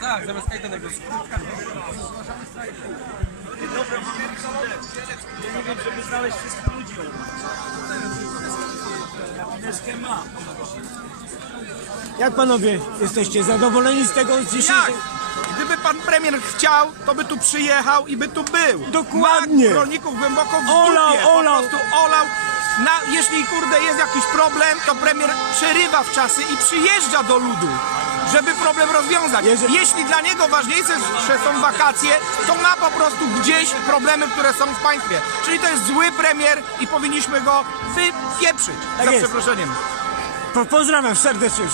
Tak, zamiast kajdanego. Nie wiem, żeby znaleźć wszystkich ludzi. Ja. Jak panowie jesteście zadowoleni z tego dzisiejszego? Gdyby pan premier chciał, to by tu przyjechał i by tu był. Dokładnie. Ma rolników głęboko w Olał, dupie. olał. Po prostu olał. Na, jeśli kurde jest jakiś problem, to premier przerywa w czasy i przyjeżdża do ludu, żeby problem rozwiązać. Jeżeli- Jeśli dla niego ważniejsze są wakacje, to ma po prostu gdzieś problemy, które są w państwie. Czyli to jest zły premier i powinniśmy go wypieprzyć. Tak za jest. przeproszeniem. Po, pozdrawiam serdecznie.